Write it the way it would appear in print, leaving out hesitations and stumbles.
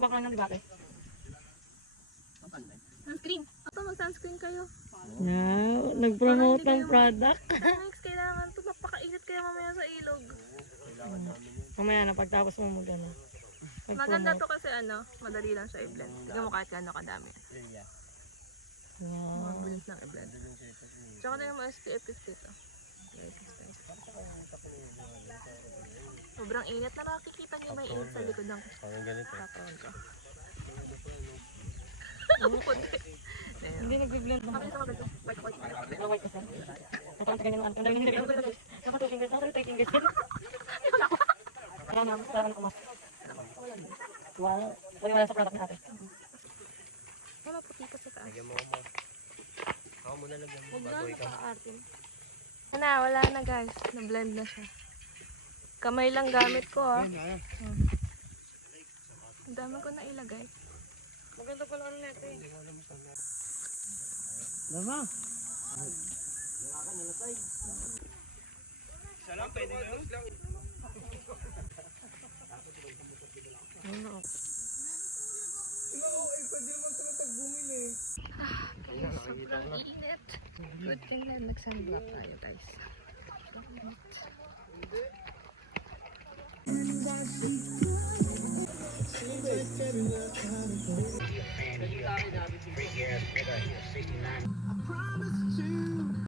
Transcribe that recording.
baka ng debate. Sunscreen. Ito, mag-sunscreen kayo. Wow, nag-promote ng product. Next, kailangan ito. Napakainit kaya mamaya sa ilog. Mamaya na, pagtapos mo mag-ano. Maganda to kasi ano, madali lang siya i-blend. Tignan mo kahit gaano kadami. Wow. Mabilis lang i-blend. Tsaka na yung mga SPF 50 to. Sobrang init na nakikita niyo may init sa likod ng background ko. Kundi. Hindi nag-blend naman. White isa. Ito ang ganyan ang dami ng hindi. Ito ang fingers. Ito ang fingers. Wala na, wala na kumas. Wow. Wala sa product natin. Ay, maputi ka sa taas. Lagyan mo mo. Ako muna lagyan mo bago ikaw. Wala na guys. Na-blend na siya. Kamay lang gamit ko ah. Ang dami ko na ilagay. Maganda pala ano nito eh. Lama. Isa lang, pwede na yun? Ano? Guys, sobrang init. Good thing na nag-sunblock tayo guys. I promise to